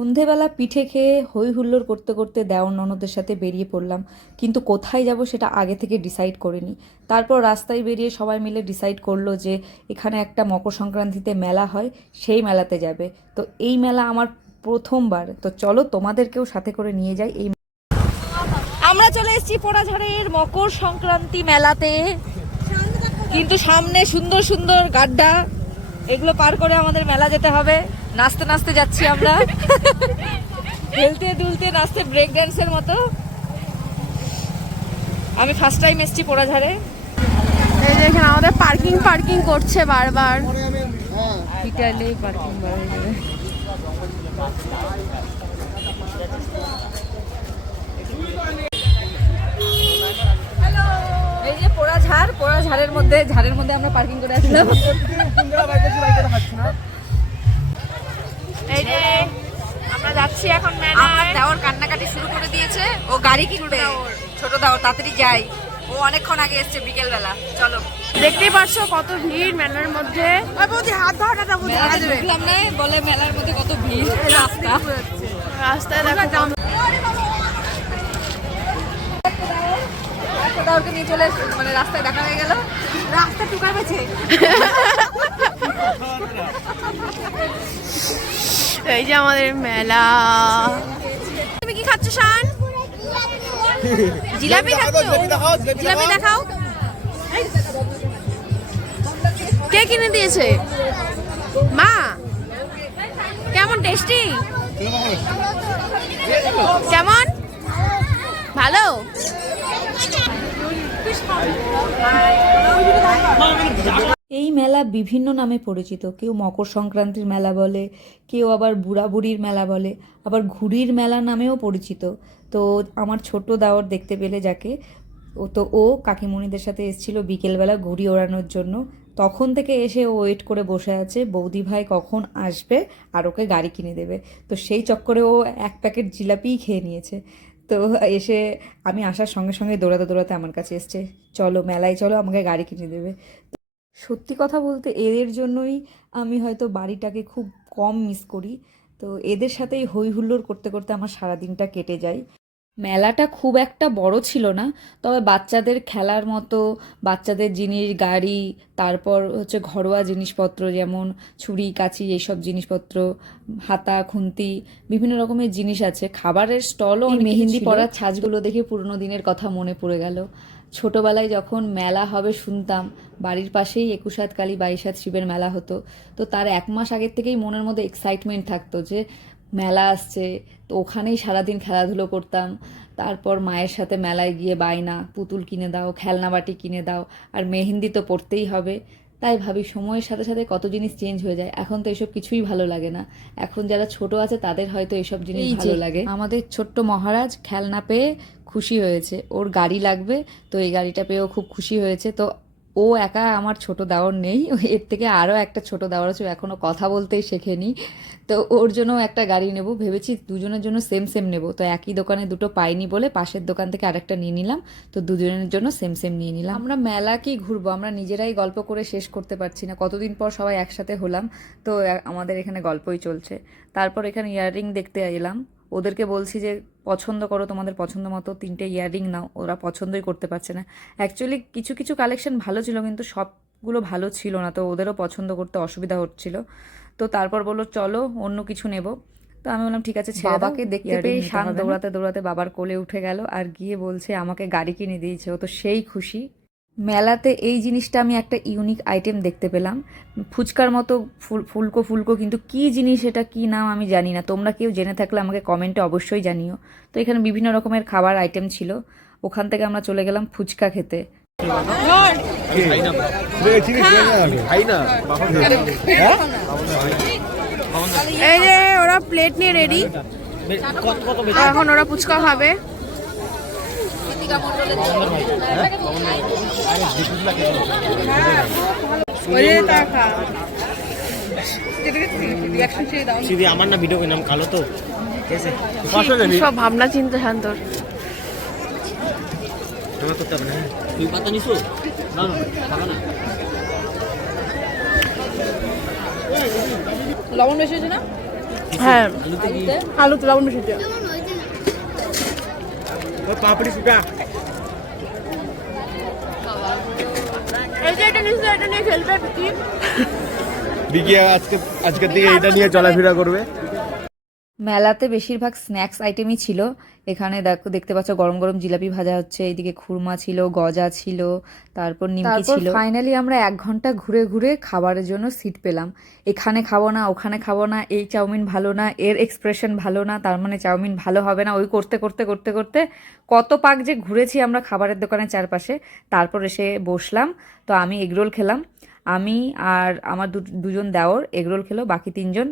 সন্ধেবেলা পিঠে খেয়ে হই হুল্লোড় করতে করতে দেওর ননদের সাথে বেরিয়ে পড়লাম, কিন্তু কোথায় যাব সেটা আগে থেকে ডিসাইড করিনি। তারপর রাস্তায় বেরিয়ে সবাই মিলে ডিসাইড করলো যে এখানে একটা মকর সংক্রান্তিতে মেলা হয়, সেই মেলাতে যাবে। তো এই মেলা আমার প্রথমবার, তো চলো তোমাদেরকেও সাথে করে নিয়ে যাই। এই আমরা চলে এসেছি পোড়াঝাড়ের মকর সংক্রান্তি মেলাতে, কিন্তু সামনে সুন্দর সুন্দর গাড্ডা, এগুলো পার করে আমাদের মেলা যেতে হবে। নাচতে নাচতে যাচ্ছি আমরা, হেলতে দুলতে নাচতে, ব্রেক ড্যান্সের মতো। আমি ফার্স্ট টাইম এসেছি পোড়াঝাড়ে। এই যে এখানে আমাদের পার্কিং করছে বারবার। বিকালে পার্কিং বাড়াই যাবে। এই যে পোড়াঝাড়ের মধ্যে, ঝাড়ের মধ্যে আমরা পার্কিং করে আসলাম। এই যে আমরা যাচ্ছি এখন মেলা। আমার দেওর কান্নাকাটি শুরু করে দিয়েছে, ও গাড়ি কিনবে। ছোট দেওর তাড়াতাড়ি যাই, ও অনেকক্ষণ আগে এসছে বিকেল বেলা। চলো, দেখতেই পারছো কত ভিড় মেলার মধ্যে। হাত ধরাটা বুঝলাম না, বলে মেলার মধ্যে কত ভিড়। রাস্তায় দেখো দেওরকে নিয়ে চলে, মানে রাস্তায় দেখা হয়ে গেল, রাস্তা টুকার পেছে। এই যে আমাদের মেলা। তুমি কি খাচ্ছ শান? জিলাপি খাচ্ছ? জিলাপি দেখাও। কে কিনে দিয়েছে? মা। কেমন টেস্টি? কেমন? ভালো? এই মেলা বিভিন্ন নামে পরিচিত। কেউ মকর সংক্রান্তির মেলা বলে, কেউ আবার বুড়া বুড়ির মেলা বলে, আবার ঘুড়ির মেলা নামেও পরিচিত। তো আমার ছোট দেওর দেখতে পেলে যাকে, ও কাকিমণিদের সাথে এসেছিল বিকেলবেলা ঘুড়ি ওড়ানোর জন্য। তখন থেকে এসে ও ওয়েট করে বসে আছে বৌদি ভাই কখন আসবে আর ওকে গাড়ি কিনে দেবে। তো সেই চক্করে ও এক প্যাকেট জিলাপিই খেয়ে নিয়েছে। তো এসে আমি আসার সঙ্গে সঙ্গে দৌড়াতে দৌড়াতে আমার কাছে এসছে, চলো মেলায় চলো, আমাকে গাড়ি কিনে দেবে। সত্যি কথা বলতে এদের জন্যই আমি হয়তো বাড়িটাকে খুব কম মিস করি। তো এদের সাথেই হই হুল্লোড় করতে করতে আমার সারাদিনটা কেটে যায়। মেলাটা খুব একটা বড় ছিল না, তবে বাচ্চাদের খেলার মতো বাচ্চাদের জিনিস, গাড়ি, তারপর হচ্ছে ঘরোয়া জিনিসপত্র যেমন ছুরি কাঁচি, এইসব জিনিসপত্র, হাতা খুন্তি, বিভিন্ন রকমের জিনিস আছে। খাবারের স্টলও, মেহেন্দি পরার ছাঁচগুলো দেখে পুরনো দিনের কথা মনে পড়ে গেল। ছোটবেলায় যখন মেলা হবে শুনতাম, বাড়ির পাশেই 21 কালী 22 শিবের মেলা হতো। তো তার 1 মাস আগের থেকেই মনের মধ্যে এক্সাইটমেন্ট থাকতো যে মেলা আসছে। তো ওখানেই সারাদিন খেলাধুলো করতাম। তারপর মায়ের সাথে মেলায় গিয়ে বায়না, পুতুল কিনে দাও, খেলনা বাটি কিনে দাও, আর মেহেন্দি তো পড়তেই হবে। তাই ভাবি সময়ের সাথে সাথে কত জিনিস চেঞ্জ হয়ে যায়। এখন তো এসব কিছুই ভালো লাগে না। এখন যারা ছোট আছে তাদের হয়তো এসব জিনিস ভালো লাগে। আমাদের ছোট্ট মহারাজ খেলনা পেয়ে খুশি হয়েছে, ওর গাড়ি লাগবে, তো এই গাড়িটা পেয়েও খুব খুশি হয়েছে। তো ও একা আমার ছোট দেওর নেই, এর থেকে আরও একটা ছোট দেওর আছে, এখনও কথা বলতেই শেখেনি। তো ওর জন্য একটা গাড়ি নেব ভেবেছি, দুজনের জন্য সেম সেম নেব। তো একই দোকানে দুটো পাইনি বলে পাশের দোকান থেকে আরেকটা নিয়ে নিলাম। তো দুজনের জন্য সেম সেম নিয়ে নিলাম। আমরা মেলা কি ঘুরবো, আমরা নিজেরাই গল্প করে শেষ করতে পারছি না। কতদিন পর সবাই একসাথে হলাম, তো আমাদের এখানে গল্পই চলছে। তারপর এখানে ইয়াররিং দেখতে এলাম, ওদেরকে বলছি যে পছন্দ করো, তোমাদের পছন্দ মতো 3টে ইয়াররিং নাও। ওরা পছন্দই করতে পারছে না। অ্যাকচুয়ালি কিছু কিছু কালেকশন ভালো ছিল, কিন্তু সবগুলো ভালো ছিল না, তো ওদেরও পছন্দ করতে অসুবিধা হচ্ছিল। তো তারপর বললো চলো অন্য কিছু নেব। তো আমি বললাম ঠিক আছে, বাবাকে দেখতে পেয়ে শান দৌড়াতে দৌড়াতে বাবার কোলে উঠে গেল আর গিয়ে বলছে আমাকে গাড়ি কিনে দিয়েছে। ও তো সেই খুশি। মেলাতে এই জিনিসটা আমি একটা ইউনিক আইটেম দেখতে পেলাম, ফুচকার মতো ফুলকো ফুলকো, কিন্তু কি জিনিস এটা, কি নাম আমি জানি না। তোমরা কেউ জেনে থাকলে আমাকে কমেন্টে অবশ্যই জানিও। তো এখানে বিভিন্ন রকমের খাবার আইটেম ছিল। ওখান থেকে আমরা চলে গেলাম ফুচকা খেতে। এই যে ওরা প্লেট নিয়ে রেডি, এখন ওরা ফুচকা খাবে। আমার না ভিডিও নাম কালো তো সব ভাবনা চিন্তা শান্তর। তুই পাতা নিছো না না লবণ বেশি হয়েছে না? হ্যাঁ আলুতে লবণ বেশি দিও। ওই পাপড়ি ফুটা এই যে এটা নিশ্চয় এটা নিয়ে খেলবে কি বিকি আজকের থেকে এটা নিয়ে চলাফেরা করবে। মেলাতে বেশিরভাগ স্ন্যাক্স আইটেমই ছিল। এখানে দেখতে পাচ্ছ গরম গরম জিলাপি ভাজা হচ্ছে, এইদিকে খুরমা ছিল, গজা ছিল, তারপর নিমকি ছিল। ফাইনালি আমরা 1 ঘন্টা ঘুরে ঘুরে খাবারের জন্য সিট পেলাম। এখানে খাবো না, ওখানে খাবো না, এই চাউমিন ভালো না, এর এক্সপ্রেশন ভালো না, তার মানে চাউমিন ভালো হবে না, ওই করতে করতে করতে করতে কত পাক যে ঘুরেছি আমরা খাবারের দোকানের চারপাশে। তারপর এসে বসলাম। তো আমি এগরোল খেলাম, আমি আর আমার দুজন দেওর এগরোল খেলো, বাকি 3 জন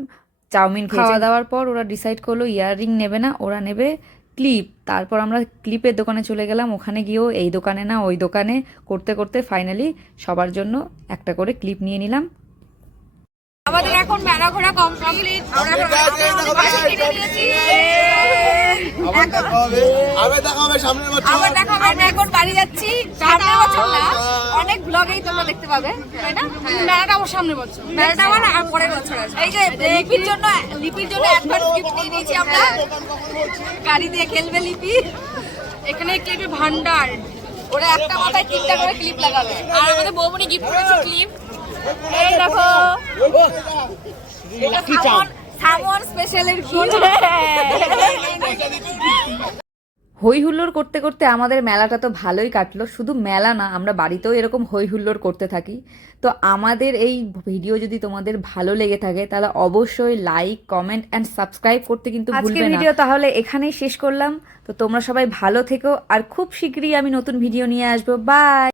চাউমিন খাওয়া দাওয়ার পর ওরা ডিসাইড করলো ইয়াররিং নেবে না, ওরা নেবে ক্লিপ। তারপর আমরা ক্লিপের দোকানে চলে গেলাম, ওখানে গিয়েও এই দোকানে না ওই দোকানে করতে করতে ফাইনালি সবার জন্য একটা করে ক্লিপ নিয়ে নিলাম। আমাদের এখন মেলা ঘোরা কমপ্লিট। আমরা আমরা এখন বাড়ি যাচ্ছি। সামনের বছর না, অনেক ব্লগেই তোমরা দেখতে পাবে, তাই না? মেলাটা আমার সামনের বছর, মেলাটা আমার আর পরের বছর আছে। এই যে লিপির জন্য অ্যাডভান্স গিফট নিয়ে নিয়েছি আমরা। গাড়ি দিয়ে খেলবে লিপি। এখানে ক্লিপের ভান্ডার, ওরা একটা মাথায় 3টা করে ক্লিপ লাগাবে। আর আমাদের বৌমনি গিফট করেছে ক্লিপ। এই দেখো সামন স্পেশালের গিফট। হই হুল্লোড় করতে করতে আমাদের মেলাটা তো ভালোই কাটলো। শুধু মেলা না, আমরা বাড়িতেও এরকম হই হুল্লোড় করতে থাকি। তো আমাদের এই ভিডিও যদি তোমাদের ভালো লেগে থাকে তাহলে অবশ্যই লাইক, কমেন্ট অ্যান্ড সাবস্ক্রাইব করতে কিন্তু ভুলবে না। আজকের ভিডিও তাহলে এখানেই শেষ করলাম। তো তোমরা সবাই ভালো থেকো, আর খুব শীঘ্রই আমি নতুন ভিডিও নিয়ে আসবো। বাই।